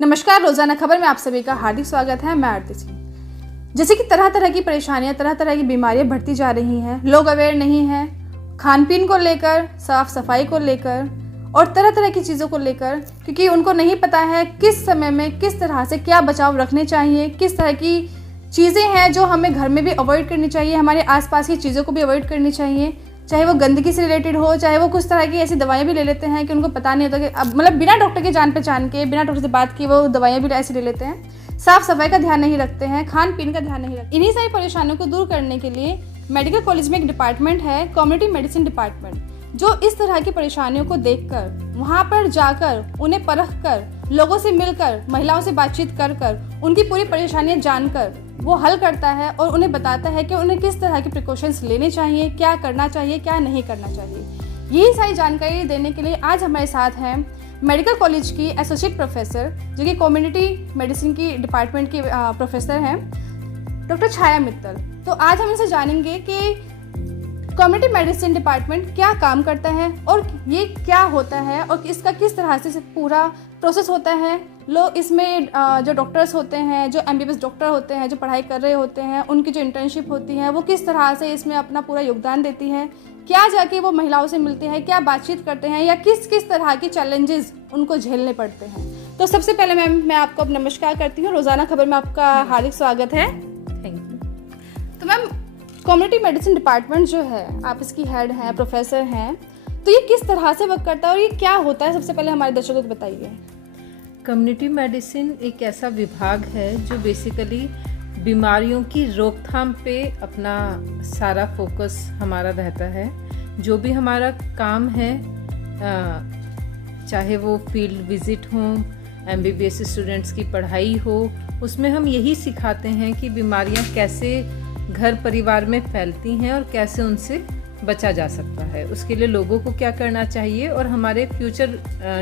नमस्कार, रोजाना खबर में आप सभी का हार्दिक स्वागत है। मैं आरती सिंह। जैसे कि तरह तरह की परेशानियां, तरह तरह की बीमारियां बढ़ती जा रही हैं, लोग अवेयर नहीं हैं खान पीन को लेकर, साफ सफाई को लेकर और तरह तरह की चीज़ों को लेकर, क्योंकि उनको नहीं पता है किस समय में किस तरह से क्या बचाव रखने चाहिए, किस तरह की चीज़ें हैं जो हमें घर में भी अवॉइड करनी चाहिए, हमारे आसपास की चीज़ों को भी अवॉइड करनी चाहिए, चाहे वो गंदगी से रिलेटेड हो, चाहे वो कुछ तरह की ऐसी दवाइयाँ भी ले लेते हैं कि उनको पता नहीं होता कि अब मतलब बिना डॉक्टर के जान पहचान के, बिना डॉक्टर से बात किए वो दवाइयाँ भी ऐसी ले लेते हैं। साफ सफाई का ध्यान नहीं रखते हैं, खान पीन का ध्यान नहीं रखते। इन्हीं सारी परेशानियों को दूर करने के लिए मेडिकल कॉलेज में एक डिपार्टमेंट है, कम्युनिटी मेडिसिन डिपार्टमेंट, जो इस तरह की परेशानियों को देखकर, वहाँ पर जाकर, उन्हें परख कर, लोगों से मिलकर, महिलाओं से बातचीत कर कर, उनकी पूरी परेशानियाँ जानकर वो हल करता है और उन्हें बताता है कि उन्हें किस तरह के प्रिकॉशंस लेने चाहिए, क्या करना चाहिए, क्या नहीं करना चाहिए। यही सारी जानकारी देने के लिए आज हमारे साथ हैं मेडिकल कॉलेज की एसोसिएट प्रोफेसर, जो कि कम्युनिटी मेडिसिन की डिपार्टमेंट की प्रोफेसर हैं, डॉक्टर छाया मित्तल। तो आज हम इनसे जानेंगे कि कम्युनिटी मेडिसिन डिपार्टमेंट क्या काम करता है और ये क्या होता है और इसका किस तरह से पूरा प्रोसेस होता है। लोग इसमें जो डॉक्टर्स होते हैं, जो MBBS डॉक्टर होते हैं, जो पढ़ाई कर रहे होते हैं, उनकी जो इंटर्नशिप होती है वो किस तरह से इसमें अपना पूरा योगदान देती है, क्या जाके वो महिलाओं से मिलते हैं, क्या बातचीत करते हैं या किस किस तरह के चैलेंजेस उनको झेलने पड़ते हैं। तो सबसे पहले मैम, मैं आपको अब नमस्कार करती हूँ। रोजाना खबर में आपका हार्दिक स्वागत है। Thank you. तो मैम, कम्युनिटी मेडिसिन डिपार्टमेंट जो है, आप इसकी हेड हैं, प्रोफेसर हैं, तो ये किस तरह से वर्क करता है और ये क्या होता है, सबसे पहले हमारे दर्शकों को बताइए। कम्युनिटी मेडिसिन एक ऐसा विभाग है जो बेसिकली बीमारियों की रोकथाम पे अपना सारा फोकस हमारा रहता है। जो भी हमारा काम है, चाहे वो फील्ड विजिट हो, MBBS स्टूडेंट्स की पढ़ाई हो, उसमें हम यही सिखाते हैं कि बीमारियां कैसे घर परिवार में फैलती हैं और कैसे उनसे बचा जा सकता है। उसके लिए लोगों को क्या करना चाहिए और हमारे फ्यूचर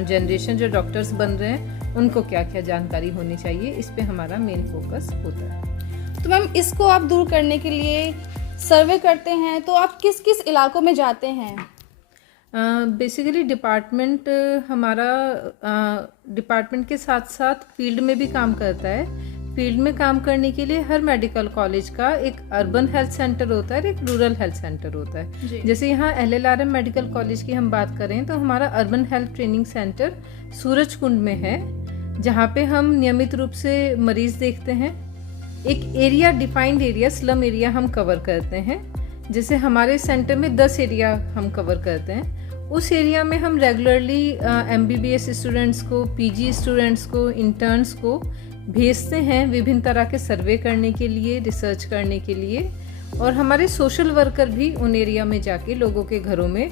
जनरेशन जो डॉक्टर्स बन रहे हैं उनको क्या क्या जानकारी होनी चाहिए, इस पे हमारा मेन फोकस होता है। तो मैम, इसको आप दूर करने के लिए सर्वे करते हैं, तो आप किस किस इलाकों में जाते हैं? बेसिकली डिपार्टमेंट हमारा डिपार्टमेंट के साथ साथ फील्ड में भी काम करता है। फील्ड में काम करने के लिए हर मेडिकल कॉलेज का एक अर्बन हेल्थ सेंटर होता है और एक रूरल हेल्थ सेंटर होता है। जैसे यहाँ LLRM मेडिकल कॉलेज की हम बात करें तो हमारा urban health training centre Surajkund में है, जहाँ पे हम नियमित रूप से मरीज देखते हैं। एक area, defined area, slum area हम कवर करते हैं। जैसे हमारे सेंटर में 10 एरिया हम कवर करते हैं। उस एरिया में हम रेगुलरली MBBS स्टूडेंट्स को, PG स्टूडेंट्स को, इंटर्न्स को भेजते हैं विभिन्न तरह के सर्वे करने के लिए, रिसर्च करने के लिए। और हमारे सोशल वर्कर भी उन एरिया में जाके लोगों के घरों में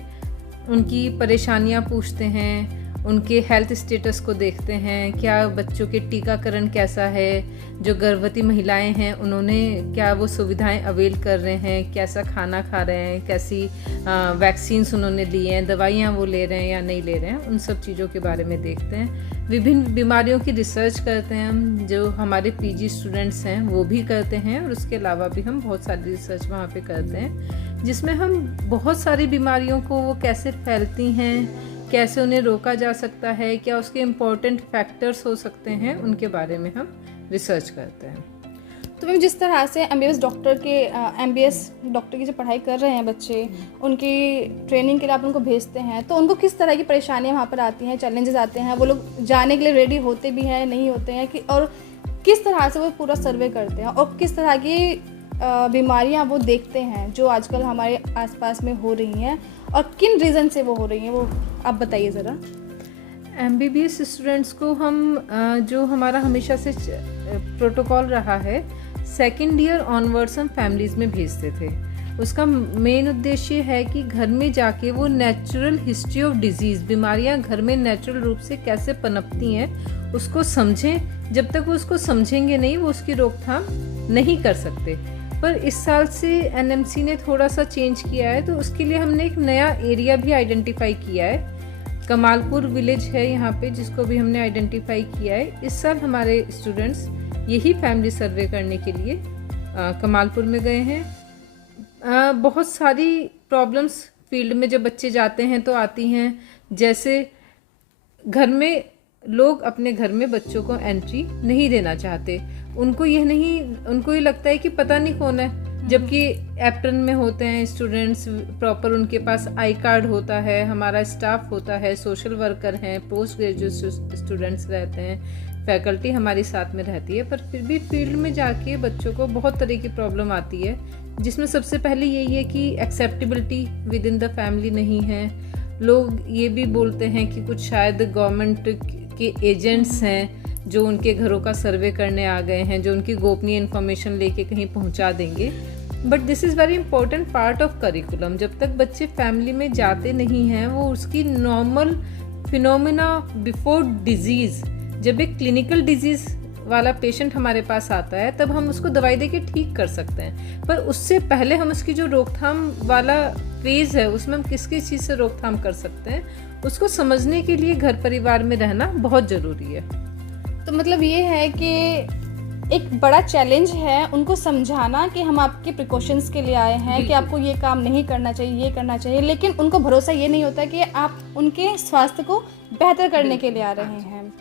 उनकी परेशानियां पूछते हैं, उनके हेल्थ स्टेटस को देखते हैं, क्या बच्चों के टीकाकरण कैसा है, जो गर्भवती महिलाएं हैं उन्होंने क्या वो सुविधाएं अवेल कर रहे हैं, कैसा खाना खा रहे हैं, कैसी वैक्सीन्स उन्होंने लिए हैं, दवाइयाँ वो ले रहे हैं या नहीं ले रहे हैं, उन सब चीज़ों के बारे में देखते हैं। विभिन्न बीमारियों की रिसर्च करते हैं हम, जो हमारे PG स्टूडेंट्स हैं वो भी करते हैं। और उसके अलावा भी हम बहुत सारी रिसर्च वहाँ पे करते हैं, जिसमें हम बहुत सारी बीमारियों को, वो कैसे फैलती हैं, कैसे उन्हें रोका जा सकता है, क्या उसके इम्पोर्टेंट फैक्टर्स हो सकते हैं, उनके बारे में हम रिसर्च करते हैं। तो मैम, जिस तरह से MBBS डॉक्टर की जो पढ़ाई कर रहे हैं बच्चे, उनकी ट्रेनिंग के लिए आप उनको भेजते हैं, तो उनको किस तरह की परेशानियां वहाँ पर आती हैं, चैलेंजेस आते हैं, वो लोग जाने के लिए रेडी होते भी हैं, नहीं होते हैं कि, और किस तरह से वो पूरा सर्वे करते हैं और किस तरह की बीमारियां वो देखते हैं जो आजकल हमारे आसपास में हो रही हैं और किन रीज़न से वो हो रही हैं, वो आप बताइए ज़रा। MBBS स्टूडेंट्स को हम जो हमारा हमेशा से प्रोटोकॉल रहा है, सेकेंड ईयर ऑनवर्ड्स हम फैमिलीज़ में भेजते थे। उसका मेन उद्देश्य है कि घर में जाके वो नेचुरल हिस्ट्री ऑफ डिजीज़, बीमारियां घर में नेचुरल रूप से कैसे पनपती हैं, उसको समझें। जब तक वो उसको समझेंगे नहीं, वो उसकी रोकथाम नहीं कर सकते। पर इस साल से NMC ने थोड़ा सा चेंज किया है, तो उसके लिए हमने एक नया एरिया भी आइडेंटिफाई किया है। कमालपुर विलेज है यहाँ पे, जिसको भी हमने आइडेंटिफाई किया है। इस साल हमारे स्टूडेंट्स यही फैमिली सर्वे करने के लिए कमालपुर में गए हैं। बहुत सारी प्रॉब्लम्स फील्ड में जब बच्चे जाते हैं तो आती हैं, जैसे घर में लोग अपने घर में बच्चों को एंट्री नहीं देना चाहते। उनको ये लगता है कि पता नहीं कौन है, जबकि एप्रन में होते हैं स्टूडेंट्स, प्रॉपर उनके पास आई कार्ड होता है, हमारा स्टाफ होता है, सोशल वर्कर हैं, पोस्ट ग्रेजुएट स्टूडेंट्स रहते हैं, फैकल्टी हमारी साथ में रहती है, पर फिर भी फील्ड में जाके बच्चों को बहुत तरह की प्रॉब्लम आती है, जिसमें सबसे पहले यही है कि acceptability with in the family नहीं है। लोग ये भी बोलते हैं कि कुछ शायद गवर्नमेंट के एजेंट्स हैं जो उनके घरों का सर्वे करने आ गए हैं, जो उनकी गोपनीय इन्फॉर्मेशन लेके कहीं पहुंचा देंगे। But this is very important part of curriculum. जब तक बच्चे फैमिली में जाते नहीं हैं, वो उसकी नॉर्मल फिनोमिना बिफोर डिजीज़, जब एक क्लिनिकल डिजीज़ वाला पेशेंट हमारे पास आता है तब हम उसको दवाई देके ठीक कर सकते हैं, पर उससे पहले हम उसकी जो रोकथाम वाला फेज़ है उसमें हम किस किस चीज़ से रोकथाम कर सकते हैं, उसको समझने के लिए घर परिवार में रहना बहुत ज़रूरी है। तो मतलब ये है कि एक बड़ा चैलेंज है उनको समझाना कि हम आपके प्रिकॉशंस के लिए आए हैं, कि आपको ये काम नहीं करना चाहिए, ये करना चाहिए, लेकिन उनको भरोसा ये नहीं होता कि आप उनके स्वास्थ्य को बेहतर करने के लिए आ रहे हैं।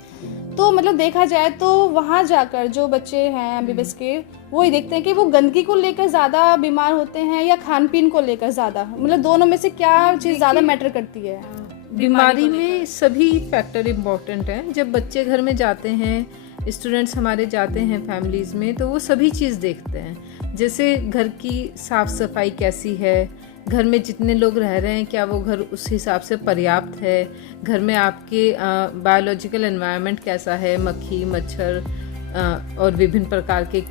तो मतलब देखा जाए तो वहाँ जाकर जो बच्चे हैं एमबीबीएस के, वो ये देखते हैं कि वो गंदगी को लेकर ज़्यादा बीमार होते हैं या खान पीन को लेकर ज़्यादा, मतलब दोनों में से क्या चीज़ ज़्यादा मैटर करती है? बीमारी में सभी फैक्टर इम्पोर्टेंट हैं। जब बच्चे घर में जाते हैं, स्टूडेंट्स हमारे जाते हैं फैमिलीज़ में, तो वो सभी चीज़ देखते हैं, जैसे घर की साफ़ सफाई कैसी है, घर में जितने लोग रह रहे हैं क्या वो घर उस हिसाब से पर्याप्त है, घर में आपके बायोलॉजिकल एनवायरनमेंट कैसा है, मक्खी मच्छर और विभिन्न प्रकार के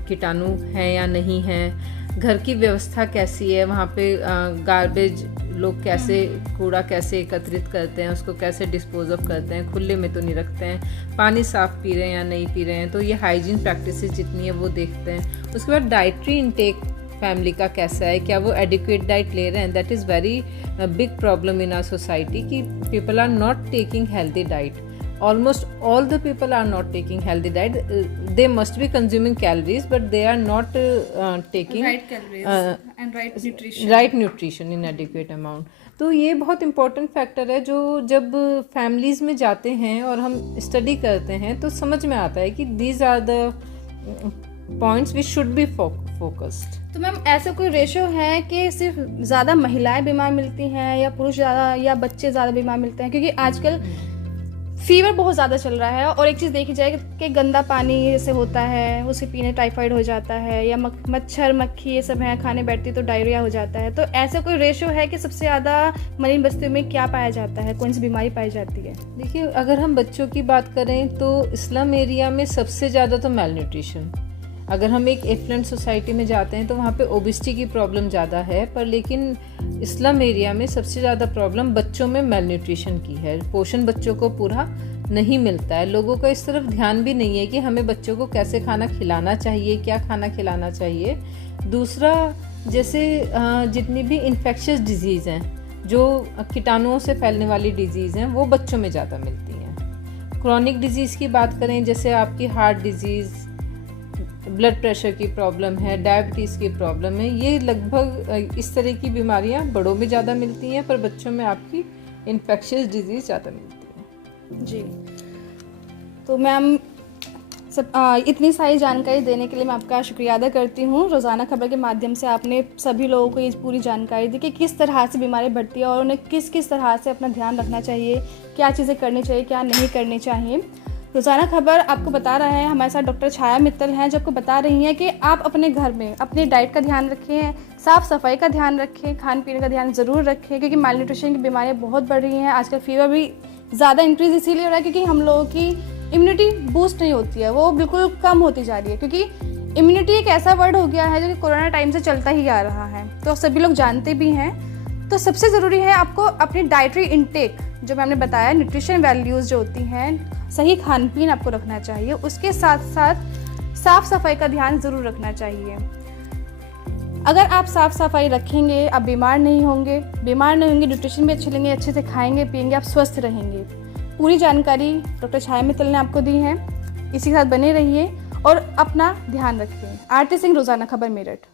कीटाणु हैं या नहीं हैं, घर की व्यवस्था कैसी है, वहाँ पे गार्बेज लोग कैसे, कूड़ा कैसे एकत्रित करते हैं, उसको कैसे डिस्पोज ऑफ करते हैं, खुले में तो नहीं रखते हैं, पानी साफ़ पी रहे हैं या नहीं पी रहे हैं, तो ये हाइजीन प्रैक्टिसेस जितनी है वो देखते हैं। उसके बाद डाइटरी इनटेक फैमिली का कैसा है, क्या वो एडिक्वेट डाइट ले रहे हैं। That is very big problem in our society कि people are not taking healthy diet. Almost all the people are not taking healthy diet. They must be consuming calories, but they are not taking right calories and right nutrition in adequate amount. तो ये बहुत important factor है जो जब families में जाते हैं और हम study करते हैं तो समझ में आता है कि these are the points which should be focused. तो मैम ऐसा कोई रेशो है कि सिर्फ ज़्यादा महिलाएं बीमार मिलती हैं या पुरुष ज़्यादा या बच्चे ज़्यादा बीमार मिलते हैं? क्योंकि आजकल फीवर बहुत ज़्यादा चल रहा है, और एक चीज़ देखी जाए कि गंदा पानी जैसे होता है उसे पीने टाइफाइड हो जाता है, या मच्छर मक्खी ये सब है, खाने बैठती तो डायरिया हो जाता है। तो ऐसा कोई रेशो है कि सबसे ज़्यादा मरीन बस्तियों में क्या पाया जाता है, कौन सी बीमारी पाई जाती है? देखिए, अगर हम बच्चों की बात करें तो स्लम एरिया में सबसे ज़्यादा तो मेल न्यूट्रिशन। अगर हम एक एफ्लुएंट सोसाइटी में जाते हैं तो वहाँ पे ओबेसिटी की प्रॉब्लम ज़्यादा है, पर लेकिन स्लम एरिया में सबसे ज़्यादा प्रॉब्लम बच्चों में मेल न्यूट्रिशन की है। पोषण बच्चों को पूरा नहीं मिलता है। लोगों का इस तरफ ध्यान भी नहीं है कि हमें बच्चों को कैसे खाना खिलाना चाहिए, क्या खाना खिलाना चाहिए। दूसरा, जैसे जितनी भी इन्फेक्शियस डिजीज़ हैं, जो कीटाणुओं से फैलने वाली डिजीज़ हैं, वो बच्चों में ज़्यादा मिलती हैं। क्रॉनिक डिजीज़ की बात करें, जैसे आपकी हार्ट डिजीज़, ब्लड प्रेशर की प्रॉब्लम है, डायबिटीज़ की प्रॉब्लम है, ये लगभग इस तरह की बीमारियां बड़ों में ज़्यादा मिलती हैं, पर बच्चों में आपकी इन्फेक्शियस डिजीज़ ज़्यादा मिलती है। जी, तो मैम इतनी सारी जानकारी देने के लिए मैं आपका शुक्रिया अदा करती हूँ। रोज़ाना खबर के माध्यम से आपने सभी लोगों को ये पूरी जानकारी दी कि किस तरह से बीमारी बढ़ती है और उन्हें किस किस तरह से अपना ध्यान रखना चाहिए, क्या चीज़ें करनी चाहिए, क्या नहीं करनी चाहिए। रोज़ाना खबर आपको बता रहा है, हमारे साथ डॉक्टर छाया मित्तल हैं जो आपको बता रही हैं कि आप अपने घर में अपनी डाइट का ध्यान रखें, साफ़ सफाई का ध्यान रखें, खान पीने का ध्यान ज़रूर रखें, क्योंकि माल न्यूट्रिशन की बीमारियाँ बहुत बढ़ रही हैं। आजकल फीवर भी ज़्यादा इंक्रीज़ इसीलिए हो रहा है क्योंकि हम लोगों की इम्यूनिटी बूस्ट नहीं होती है, वो बिल्कुल कम होती जा रही है, क्योंकि इम्यूनिटी एक ऐसा वर्ड हो गया है जो कि कोरोना टाइम से चलता ही आ रहा है, तो सभी लोग जानते भी हैं। तो सबसे ज़रूरी है आपको अपनी डाइटरी इंटेक, जो मैंने बताया, न्यूट्रिशन वैल्यूज़ जो होती हैं, सही खान पीन आपको रखना चाहिए। उसके साथ साथ साफ़ सफाई का ध्यान ज़रूर रखना चाहिए। अगर आप साफ़ सफाई रखेंगे, आप बीमार नहीं होंगे, न्यूट्रिशन भी अच्छे लेंगे, अच्छे से खाएंगे पिएंगे, आप स्वस्थ रहेंगे। पूरी जानकारी डॉक्टर छाया मित्तल ने आपको दी है। इसी के साथ बने रहिए और अपना ध्यान रखिए। आरती सिंह, रोज़ाना खबर, मेरठ।